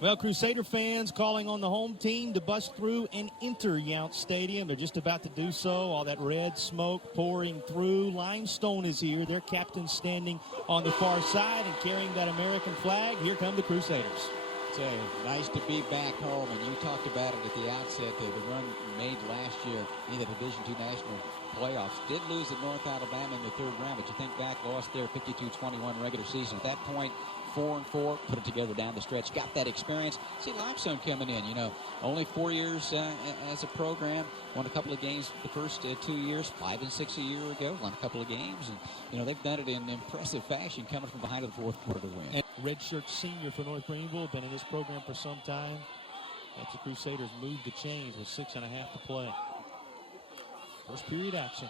Well, Crusader fans calling on the home team to bust through and enter Yount Stadium. They're just about to do so. All that red smoke pouring through. Limestone is here. Their captain standing on the far side and carrying that American flag. Here come the Crusaders. It's nice to be back home, and you talked about it at the outset, the run made last year in the Division II National Playoffs. Did lose at North Alabama in the third round, but you think back, lost their 52-21 regular season. At that point, 4-4, put it together down the stretch, got that experience. See Limestone coming in, only 4 years as a program, won a couple of games the first 2 years, 5 and 6 a year ago, won a couple of games, and they've done it in impressive fashion, coming from behind in the fourth quarter to win. And redshirt senior for North Greenville, been in this program for some time. That's the Crusaders move the chains with 6.5 to play. First period action.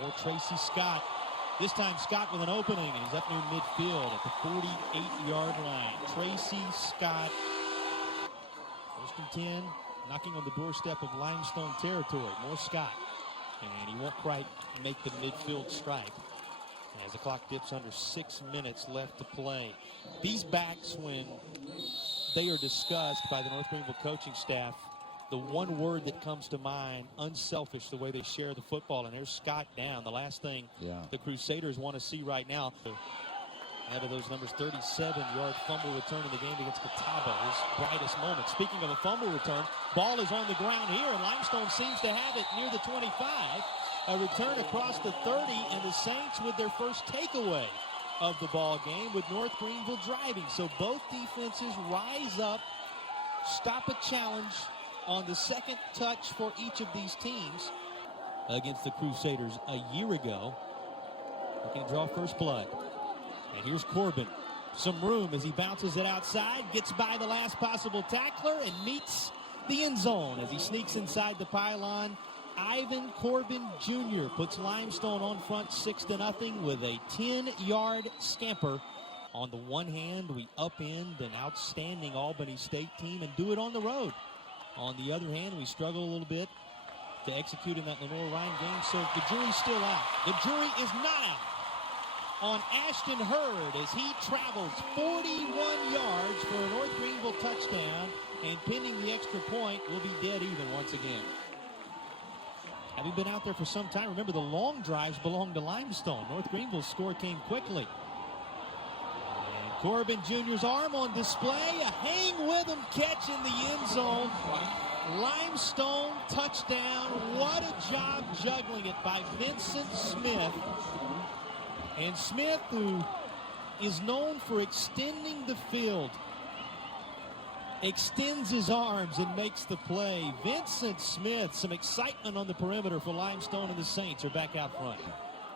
For Tracy Scott. This time Scott with an opening, and he's up near midfield at the 48-yard line. Tracy Scott, 1st and 10, knocking on the doorstep of Limestone territory. More Scott, and he won't quite make the midfield strike as the clock dips under 6 minutes left to play. These backs, when they are discussed by the North Greenville coaching staff, the one word that comes to mind, unselfish, the way they share the football. And there's Scott down. The last thing the Crusaders want to see right now. Out of those numbers, 37-yard fumble return in the game against Catawba, his brightest moment. Speaking of a fumble return, ball is on the ground here, and Limestone seems to have it near the 25. A return across the 30, and the Saints with their first takeaway of the ball game with North Greenville driving. So both defenses rise up, stop a challenge on the second touch for each of these teams against the Crusaders a year ago. Looking to draw first blood. And here's Corbin. Some room as he bounces it outside, gets by the last possible tackler, and meets the end zone as he sneaks inside the pylon. Ivan Corbin Jr. puts Limestone on front 6-0 with a 10-yard scamper. On the one hand, we upend an outstanding Albany State team and do it on the road. On the other hand, we struggle a little bit to execute in that Lenore-Ryan game, so the jury's still out. The jury is not out on Ashton Hurd as he travels 41 yards for a North Greenville touchdown, and pending the extra point, will be dead even once again. Having been out there for some time, remember the long drives belong to Limestone. North Greenville's score came quickly. Corbin Jr.'s arm on display, a hang-with-him catch in the end zone. Limestone touchdown. What a job juggling it by Vincent Smith. And Smith, who is known for extending the field, extends his arms and makes the play. Vincent Smith, some excitement on the perimeter for Limestone, and the Saints are back out front.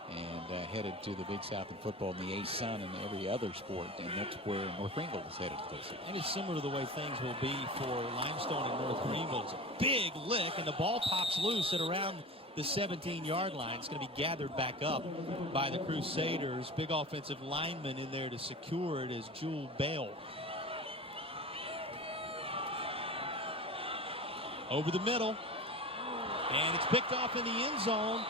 And headed to the Big South in football and the A-Sun and every other sport, and that's where North Greenville is headed this season. I think it's similar to the way things will be for Limestone and North Greenville. It's a big lick, and the ball pops loose at around the 17-yard line. It's going to be gathered back up by the Crusaders. Big offensive lineman in there to secure it is Jewel Bale. Over the middle, and it's picked off in the end zone.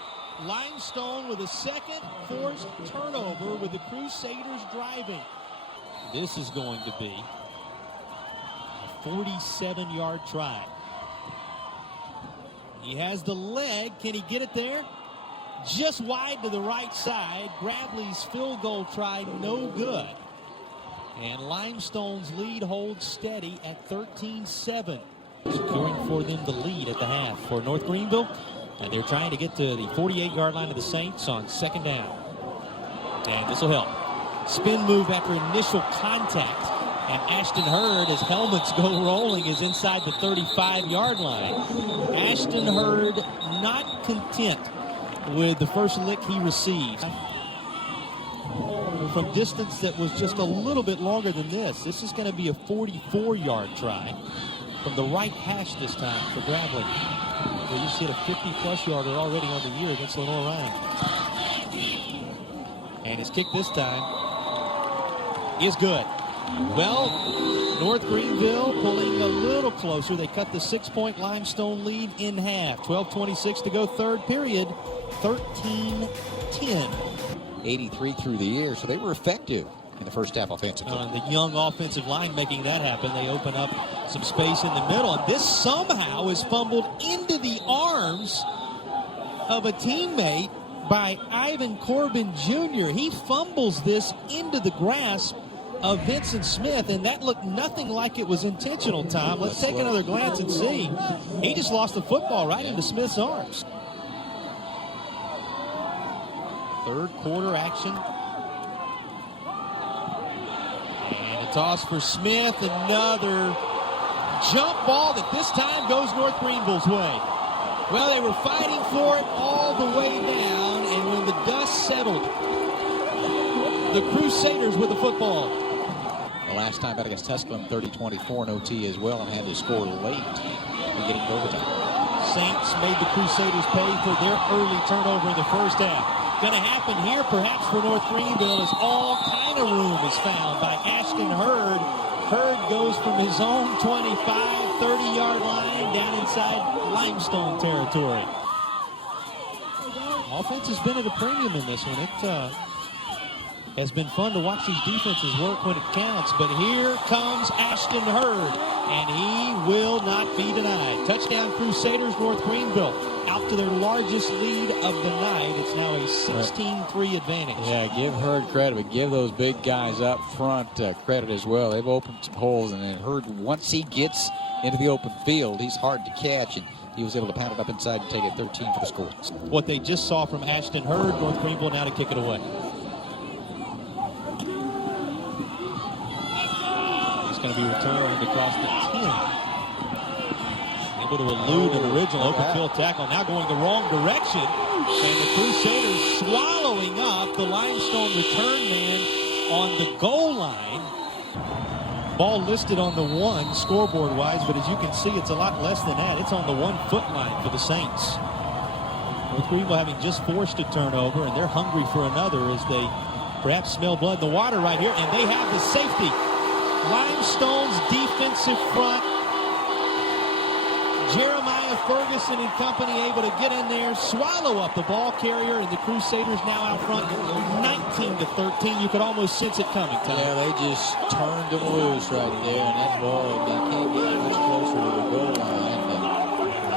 Limestone with a second forced turnover with the Crusaders driving. This is going to be a 47-yard try. He has the leg. Can he get it there? Just wide to the right side. Gravely's field goal try, no good. And Limestone's lead holds steady at 13-7. Securing for them the lead at the half for North Greenville. And they're trying to get to the 48-yard line of the Saints on second down. And this will help. Spin move after initial contact. And Ashton Hurd, as helmets go rolling, is inside the 35-yard line. Ashton Hurd not content with the first lick he received. From distance that was just a little bit longer than this. This is going to be a 44-yard try. From the right hash this time for Gravely. Well, you see a 50-plus yarder already on the year against Lenore-Ryan. And his kick this time is good. Well, North Greenville pulling a little closer. They cut the 6-point Limestone lead in half. 12:26 to go, third period. 13-10. 83 through the air, so they were effective in the first half offensively. The young offensive line making that happen. They open up some space in the middle, and this somehow is fumbled into the arms of a teammate by Ivan Corbin Jr. He fumbles this into the grasp of Vincent Smith, and that looked nothing like it was intentional, Tom. Let's take another glance and see. He just lost the football right into Smith's arms. Third quarter action. And a toss for Smith. Another jump ball that this time goes North Greenville's way. Well, they were fighting for it all the way down, and when the dust settled, the Crusaders with the football. The last time out against Tusculum, 30-24 in OT as well, and had to score late in getting overtime. Saints made the Crusaders pay for their early turnover in the first half. Going to happen here perhaps for North Greenville as all kind of room is found by Ashton Hurd. Hurd goes from his own 25, 30-yard line down inside Limestone territory. Offense has been at a premium in this one. It has been fun to watch these defenses work when it counts, but here comes Ashton Hurd, and he will not be denied. Touchdown Crusaders, North Greenville, out to their largest lead of the night. It's now a 16-3 advantage. Yeah, give Hurd credit, but give those big guys up front credit as well. They've opened some holes, and then Hurd, once he gets into the open field, he's hard to catch, and he was able to pound it up inside and take it 13 for the score. What they just saw from Ashton Hurd, North Greenville now to kick it away. Going to be returned across the 10. Able to elude an original open field tackle. Now going the wrong direction. And the Crusaders swallowing up the Limestone return man on the goal line. Ball listed on the 1 scoreboard-wise, but as you can see, it's a lot less than that. It's on the 1-foot line for the Saints. North Greenville having just forced a turnover, and they're hungry for another as they perhaps smell blood in the water right here, and they have the safety. Limestone's defensive front. Jeremiah Ferguson and company able to get in there, swallow up the ball carrier, and the Crusaders now out front 19-13. You could almost sense it coming, Tom. Yeah, they just turned them loose right there, and that ball can't get much closer to the goal line than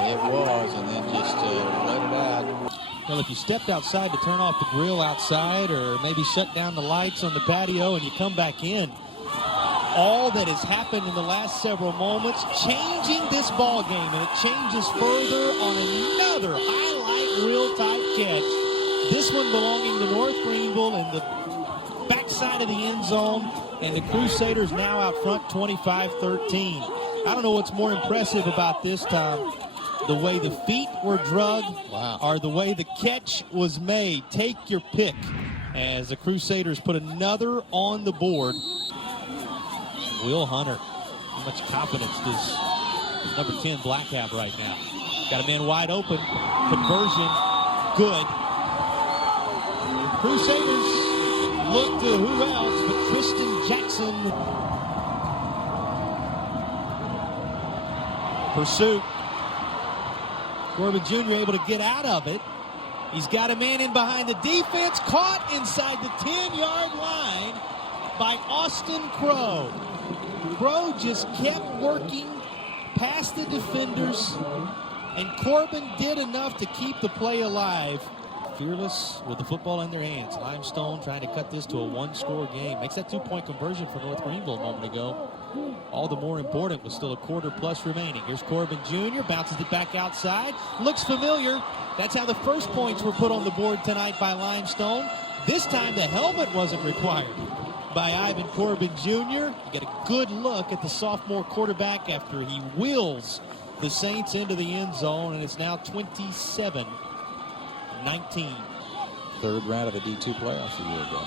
it was, and then just let it out. Well, if you stepped outside to turn off the grill outside or maybe shut down the lights on the patio and you come back in, all that has happened in the last several moments, changing this ball game, and it changes further on another highlight reel type catch. This one belonging to North Greenville in the backside of the end zone, and the Crusaders now out front 25-13. I don't know what's more impressive about this, Tom, the way the feet were drugged or the way the catch was made. Take your pick as the Crusaders put another on the board. Will Hunter, how much confidence does number 10 Black have right now? Got a man wide open. Conversion, good. Crusaders look to who else but Tristan Jackson. Pursuit. Corbin Jr. able to get out of it. He's got a man in behind the defense, caught inside the 10-yard line by Austin Crow. Crow just kept working past the defenders, and Corbin did enough to keep the play alive. Fearless with the football in their hands. Limestone trying to cut this to a one-score game. Makes that two-point conversion for North Greenville a moment ago. All the more important with still a quarter plus remaining. Here's Corbin Jr. Bounces it back outside. Looks familiar. That's how the first points were put on the board tonight by Limestone. This time the helmet wasn't required by Ivan Corbin Jr. You get a good look at the sophomore quarterback after he wheels the Saints into the end zone, and it's now 27-19. Third round of the D2 playoffs a year ago.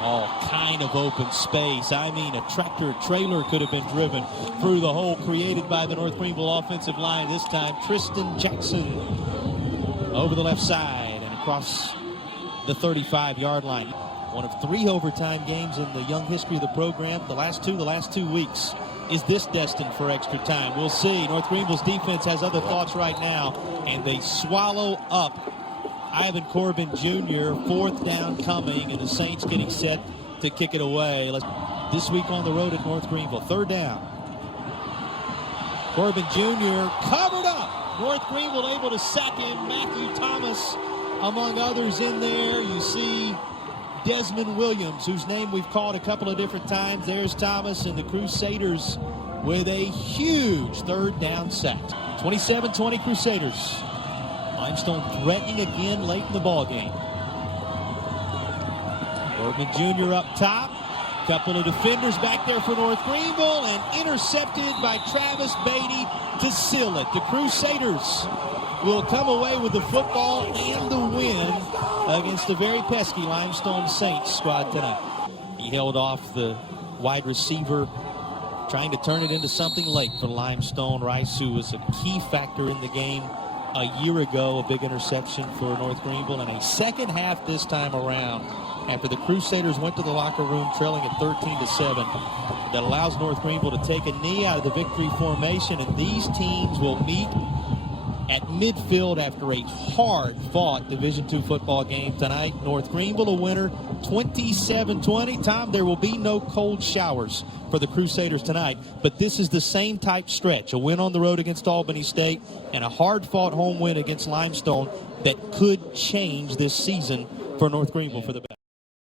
All kind of open space. I mean, a tractor trailer could have been driven through the hole created by the North Greenville offensive line. This time, Tristan Jackson over the left side and across the 35-yard line. One of 3 overtime games in the young history of the program. The last two weeks. Is this destined for extra time? We'll see. North Greenville's defense has other thoughts right now, and they swallow up Ivan Corbin Jr., 4th down coming, and the Saints getting set to kick it away. This week on the road at North Greenville, 3rd down. Corbin Jr. covered up. North Greenville able to sack him. Matthew Thomas, among others, in there. You see Desmond Williams, whose name we've called a couple of different times. There's Thomas, and the Crusaders with a huge 3rd down sack. 27-20 Crusaders. Limestone threatening again late in the ballgame. Corbin Jr. up top. Couple of defenders back there for North Greenville, and intercepted by Travis Beatty to seal it. The Crusaders will come away with the football and the win against the very pesky Limestone Saints squad tonight. He held off the wide receiver, trying to turn it into something late for Limestone. Rice, who was a key factor in the game a year ago, a big interception for North Greenville, and a second half this time around after the Crusaders went to the locker room trailing at 13-7. That allows North Greenville to take a knee out of the victory formation, and these teams will meet at midfield after a hard-fought Division II football game tonight. North Greenville a winner, 27-20. Tom, there will be no cold showers for the Crusaders tonight, but this is the same type stretch. A win on the road against Albany State and a hard-fought home win against Limestone that could change this season for North Greenville for the